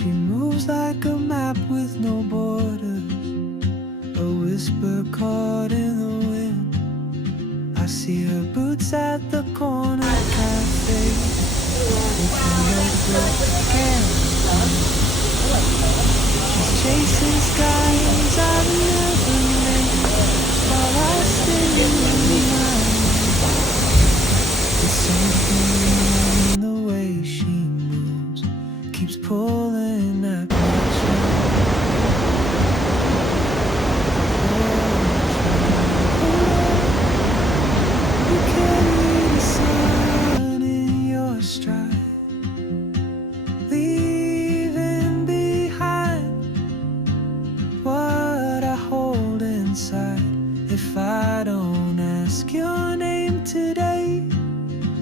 She moves like a map with no borders, a whisper caught in the wind. I see her boots at the corner cafe, with notebook and she's chasing skies I've never met, while I stay in mind. There's something in the way she moves, keeps pulling at my chain. You carry the sun in your stride, leaving behind what I hold inside. If I don't ask your name today,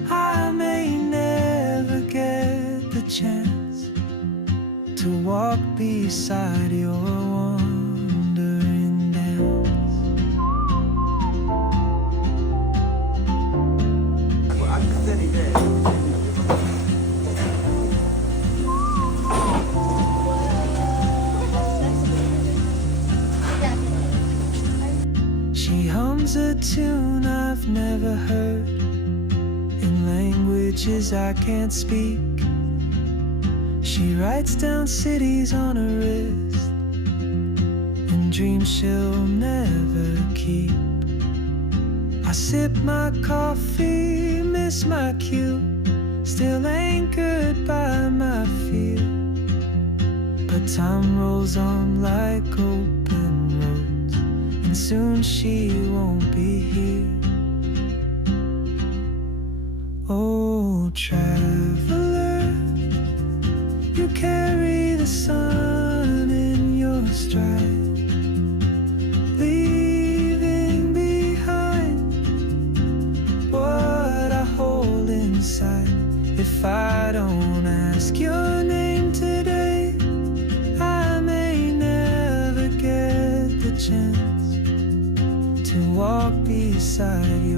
I may never get the chance to walk beside your wandering dance. She hums a tune I've never heard, in languages I can't speak. She writes down cities on her wrist, and dreams she'll never keep. I sip my coffee, miss my cue, still anchored by my fear. But time rolls on like open roads, and soon she won't be here. Oh, traveler, you carry the sun in your stride, leaving behind what I hold inside. If I don't ask your name today, I may never get the chance to walk beside you.